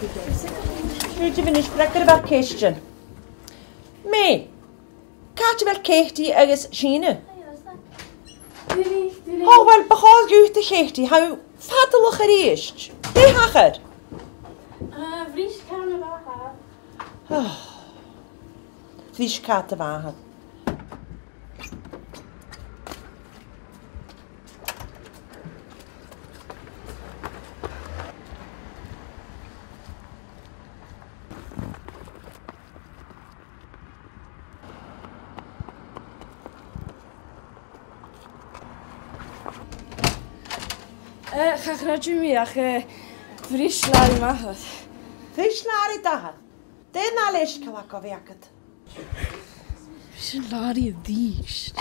Nu ti fynd sprecher efo'r cestiwn. Me, cael fel cehti agos Siena? O, wel, bachol gwyth y cehti, hau ffadlwch yr eist. Be hachar? Vries kan er wel gaan. Fys cat y fahad. Ga graag middag. Vries laat je mag het. Fys lar i dahad. Den al eis cael ac o fi agad. Vries laat je diest.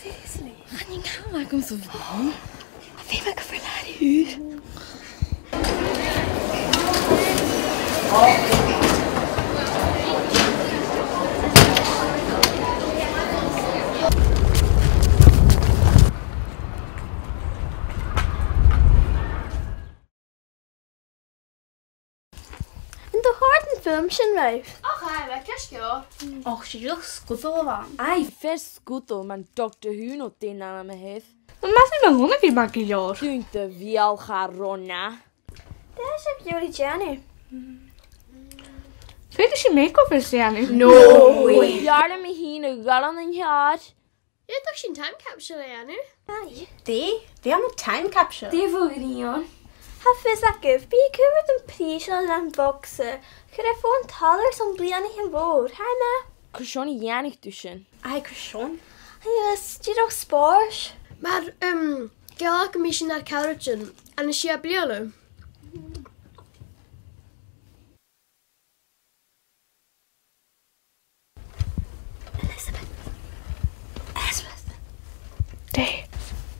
Seriously? Ga niet gaan maken om te vallen. Wie mag ik verlaten u? De hartenfilm zijn wijf. Ach, hij werd kastje. Och, ze is skutel van. Ai, vers skutel, man Dr. Huno den aan me heeft. Maar is niet meer die maak je jaar. Dunte wiel garonna. Dat is ook jullie Jenny. Vind je make-up is Jenny? No way. Jarle me heen, gallen een jaar. Je hebt toch geen time capsule, ja, nu? Die hebben een time capsule. Die voel je niet aan. Hij vis ik even. Bij ik met een prijsje aan boxen. Ik heb voor een taller zo'n blij in woord. Hanna. Kushoni janig tussen. Ai, Christian. Hij is die toch spars? Maar, ga ik een beetje naar Carrotjen. En is je blielen? Elizabeth. Nee.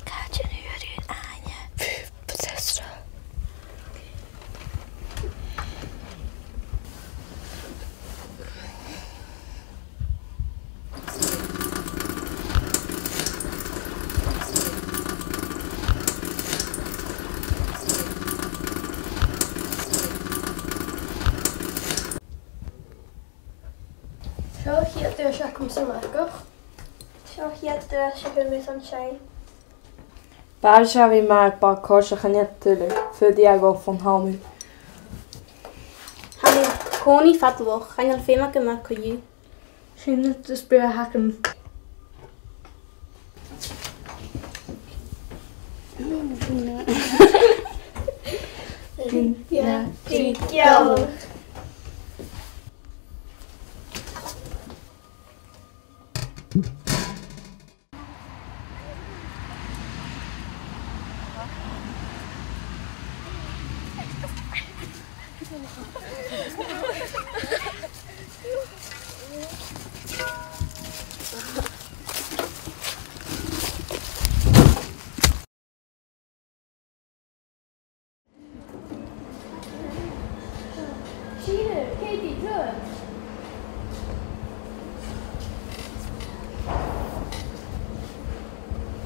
Gaat je nu weer aan je? Bethesda. Zo, hier de zak komt zo maken. Zo, hier de sugar met zo'n chai. Waar zou we maar een paar korsen gaan net tullen. Voor die ik van Halmu. Hij kon niet vatten wel. Ga je naar veel maken met je? Geen het is bij hakken. Ja, ja. Katie, terug.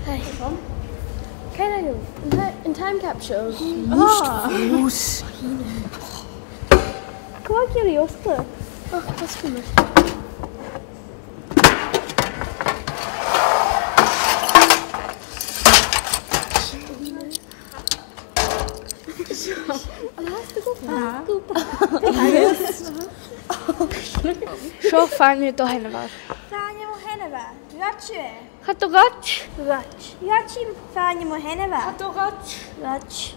Hey, Tom. Kijk naar jou. Een time capsule. Oes. Kom op jullie ochtend. Oh, dat is goed. Zo fijn je toch heen was. Fajnie mu heneva. Ratje. Gaat toch uit? Ratje. Ratje fajnie mu heneva. Toch uit? Ratje.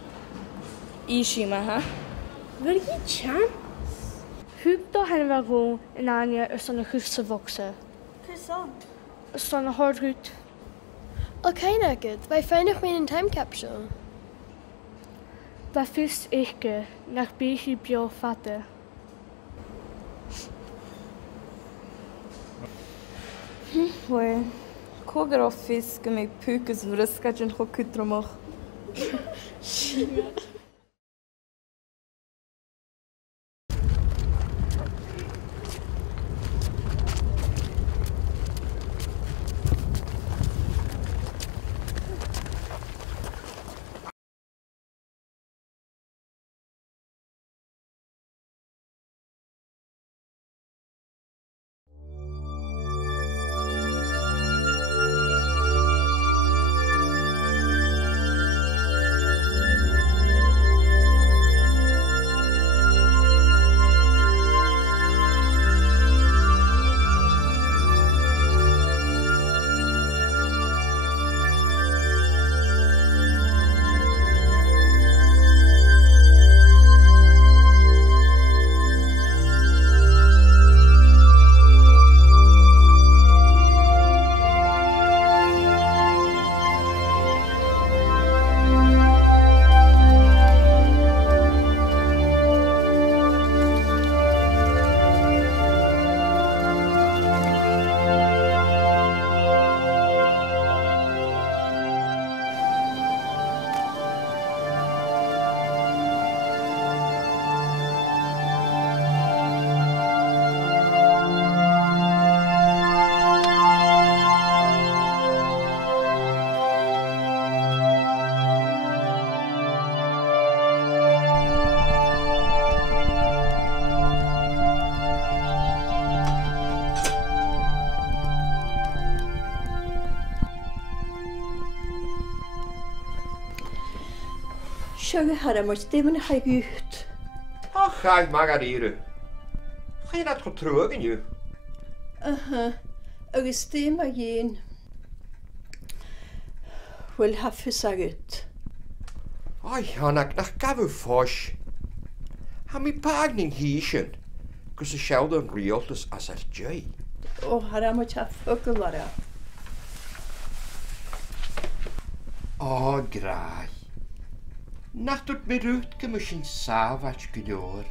Ishima, hè? Wil je tjan? Huub toch heen wel gewoon en aan je is dan een gifse voksen. Gezond. Is dan een hard goed. Oké, Naked. Wij vinden nog een time capsule. Dat vist ik naar beetje bio vatten. Well, koger of fisk met pukes vrskatjen hokutromach. Siarad hara mor dim yn eich gwyht. Ach, gael mag ar iru. Ga je dat getrug in je? Agus dim a yin. Wel hafus agut. Ai, Hannak, nach gaf u fos. Ha mi pagning hieschen. Gus y siawd yn riolus as ar jai. O, hara mor ta ffogl ara. O, grai. Nach dod mi rwt gymys yn saf at gydior.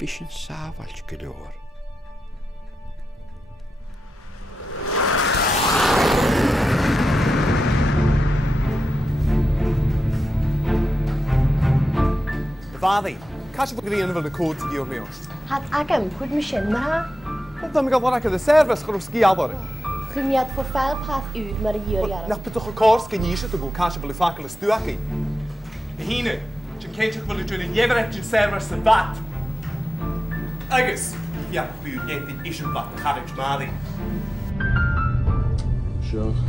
Bys yn saf at gydior. Faddi, cael bod gyda fel y cod ti gyda'r meos. Had agam, pwyd mi sy'n ma? Wel, mi gael bod ac yn y serfus chwrw sgi albar. Chymniad fo fel path ywyd mar y i'r iar. Nach bydwch y cors gen i eisiau dy bod cael bod y ffacol ystwyach i. Y hynny, sy'n ceintioch fel y dwi'n yefer et yn serfus yn fat. Agus, fiach bwyd iechyd eisiau fat yn charage maddi. Siach.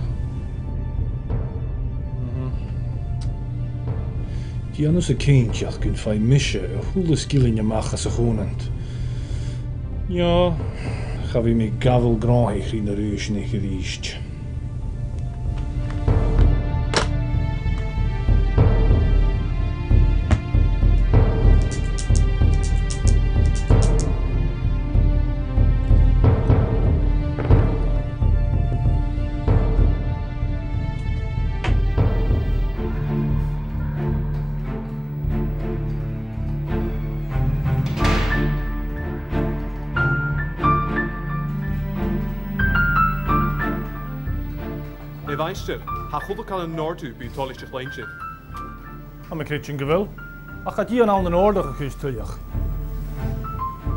Janus y ceintioch gyn ffai misio y hwlys gilyn ymach as y chwnant. Ja, ga fi mi gafel grahi chrin yr ys neu gyfeist. Feinster, ha chwbl cael yn nordw bydd tolis eich leinsir. Am y critchen gyfel, a chad i an awn yn ordach ych ys tyliach.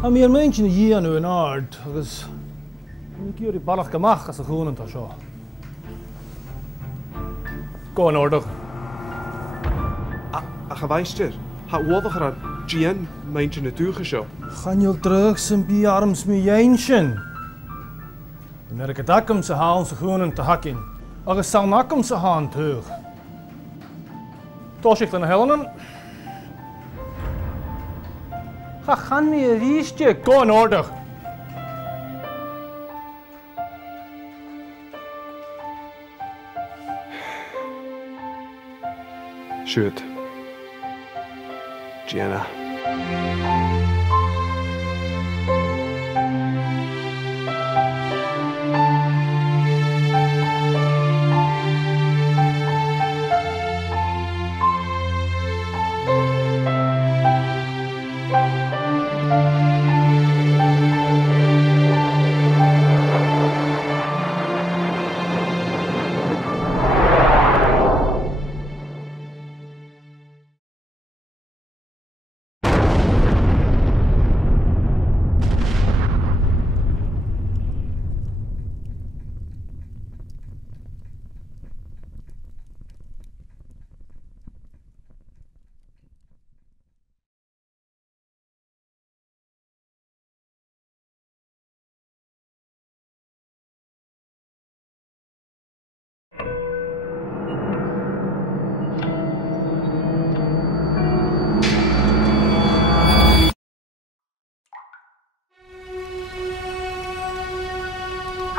A mi ar mention i an yn ard, agos mi gyr i balach gymach as y chwnant a sio. Go yn ordach. A cha Feinster, ha wadach ar a gian mention y dwch y sio. Chanil drug sy'n bi arms mi einsyn. Yn er y gydagam sy'n hawn sy'n chwnant a hacin. Agus sawn acum sa haan tuch. Tos ik dan helanen. Ga gaan mi een riestje, go in orde. Shoot. Gianna.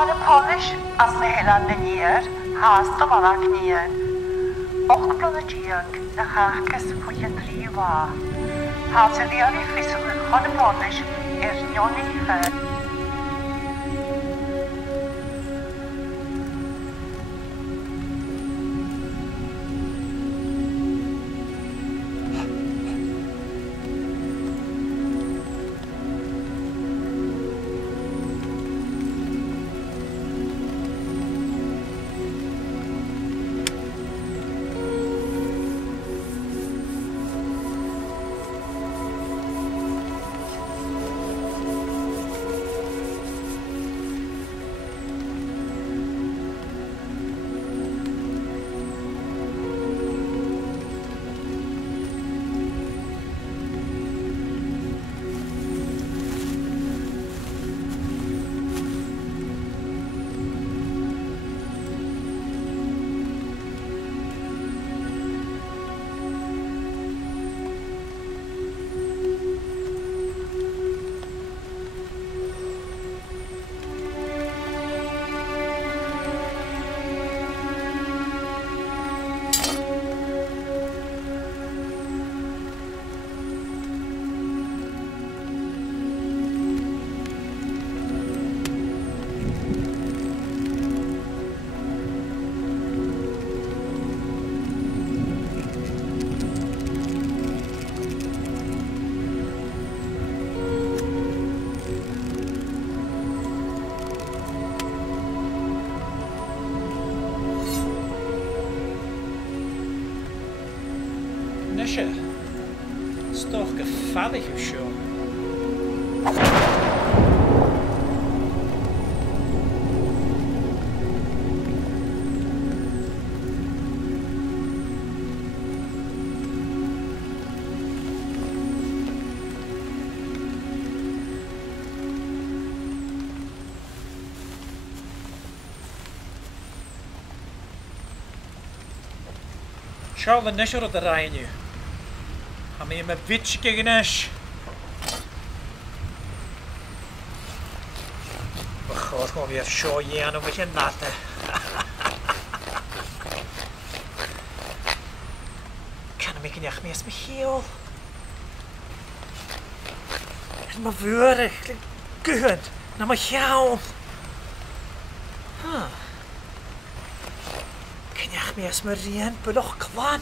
Had y polish as na helan na nier, haas do fanach nier. Och blod y diog na chachgas pwy yn rhi wa. Haas y ddiar i ffisol yn chon y polish nion i chyd. Asche. Ist doch gefährlich schon. Schau, wenn nicht oder rein. Haben wir immer Witsch gegen uns. Bechor gewoon weer zo jaren om je natte. Kan ik niet meer eens met heel. Het maar vurig, goed, naar mijn jou. Kan je eens maar rien, beloch kwaan.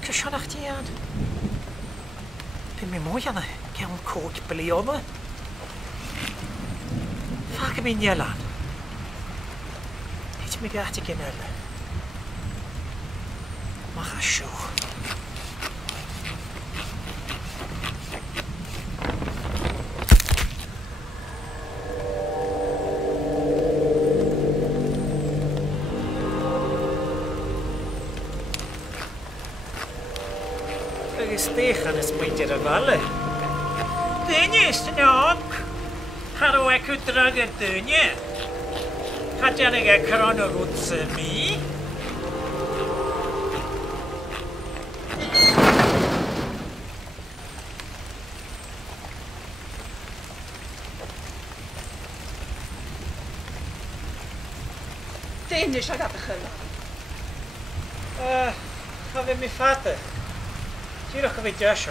Kan je nog die aan? Ben je mooi aan het? Kan je kook beleven? Vaak ben je aan. Iets meer gaat ik in hebben. Maar ga zo. Tegen is met je vallen. Dunje is het ook. Hallo, ik moet dragen dunje. Had je een krone goed mee? Dunje, ik heb het gedaan. Gaan we met vaten? Hier nog een beetje asje.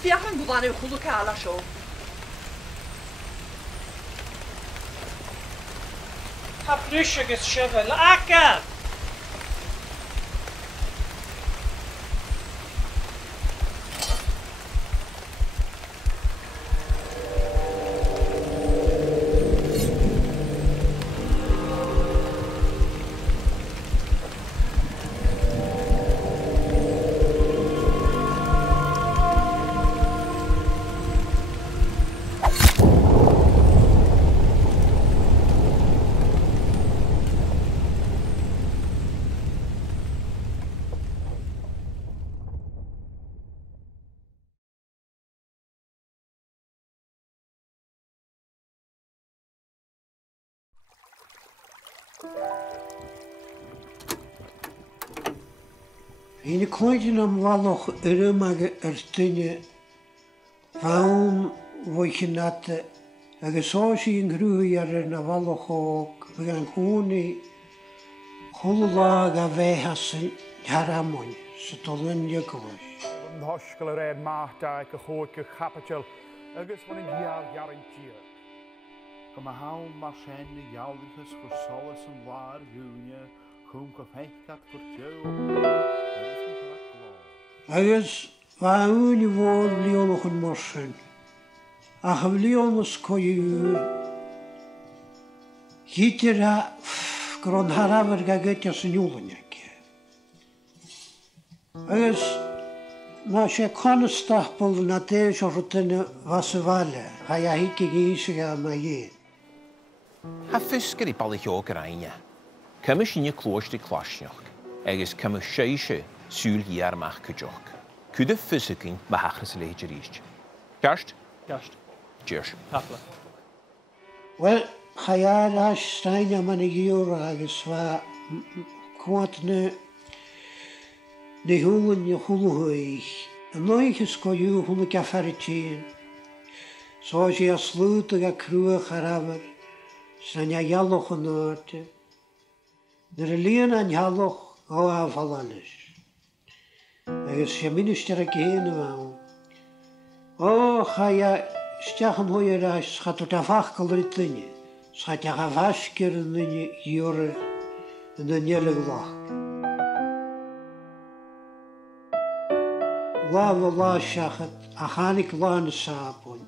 Vi har en god uge lokala show. Har plysjekes shovel akka. In de klontje nam walloch rumage ertunje vaum woich natte a gesoshi in gruier na walloch ook began honi hululaga vehasen haramon stolun jekolos. Een hoskelered maagta ik gooike gappetjel agus van een jaar in tier. Kom a hou maar zijn de jouwliges voor solis en waar junje kom of hecht voor jou. Agus vauni vor lionoch een morsen. Ach lionos koju hitera gron haraver gagetja senjulenjak. Agus na se konstapel na te sortene vasvale. Haja hikke giesiga ma je. Ha fusker I ballichog reine. Cymys yn y clwys dy clasnioch, agos cymys seise sŵl hiarmach cydioch. Cwyd y ffysicyn mahachas leidr eist. Gerst? Gerst. Gers. Hapla. Wel, chaiar as stein am an gior agos va kwatne de húlen je húluhuig. Yn oich ysgoiw húlu gaffaritien. So as je slúta ga crúach araver. Stan ja jalloch yn oorte. Dyr lian an jalloch o afalanis. Agus je minister ag heen yma. O, chaya stiach yn hwyr as chatwrt a fachgal rytynni. Schat ja gafasger yn yni ior yn ynylig lach. La siachat a chanig lan y sabon.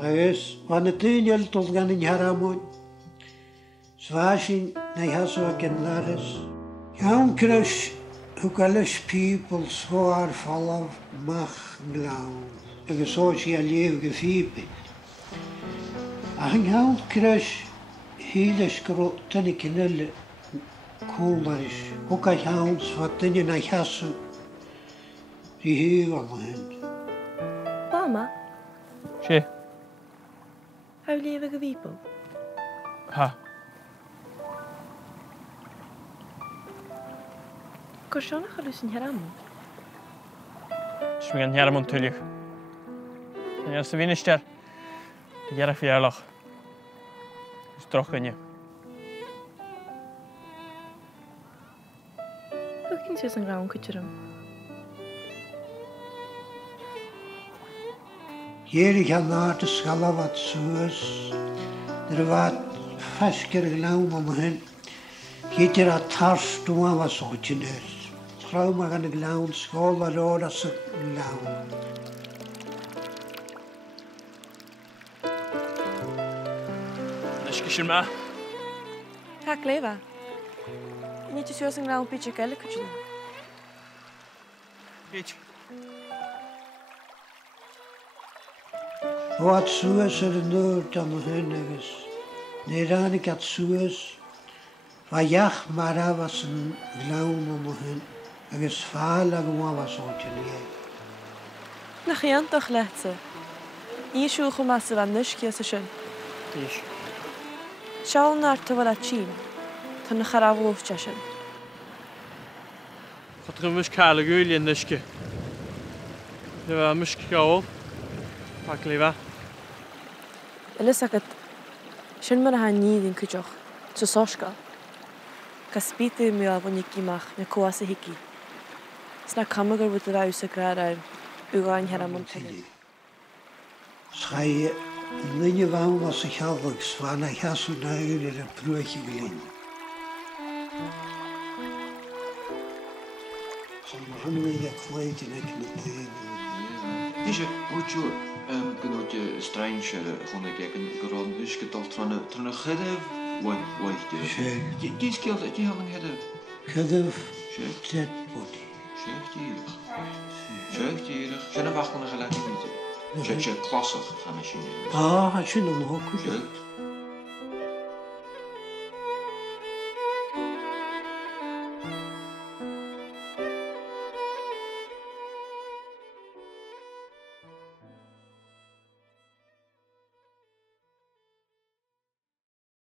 Agus, van het tuinjel tot gan in Haramon. Zwaasin na haswa ken lares. Jaun crush, hukalis people zwaar vallen mag glauw. Agus social leeuwige fiepe. Ach jaun crush, hiles gro tani kenelle. Koolarish, huka jauns wat tani na hasu. Die hewa mahend. Mama, Sé? how leave go people? Ha. Cwrsiona chalws yn Hiram. Smi gan Hiram o'n tyliach. Yn ys y fi'n yster. Gyda ffiarlach. Stroch yn yw. Hoe ging ze zijn grawn kutjerum? Hier gaan naar de schala wat zoes. Er wat vasker glauw om hen. Giet er at tars doen was zo genus. Trouw maar aan de glauw school waardoor dat ze glauw. Nes gysyn ma. Hak leva. Niet te zo'n grawn pitje kelle kutjerum. Bitch. Wat zoes er noord aan hen ergens. Nee, dan ik had zoes. Wat jach maar was een glauw om hen. Ergens vaarlijk om was zo genus. Nach Jan toch letse. Hier zoek om als van nuskje se schön. Ish. Schau naar te wel chin. Tan kharavos chashen. Gaat er mis kale gulje in nuske. Det var mysk gaul. Pak leva. Elisaket. Schön mer han nie den kujoch. Zu soska. Kaspite mir von ikimach me koase hiki. Sna kamager with the rause grada. Ugain Hiram tele. Schei linje wou was ik halvelijk zwaar naar hasu naar jullie een broodje gelin. Gaan we je kleed en ik met de. Diese Uchu genote strange gewoon ik een grond is getalt van gedef wat je kies keer dat je hangen gedef. Gedef. Zet body. Zegt hier. Zijn er wachten nog gelijk niet. Je klasse gaan machine. Ah, als je nog goed.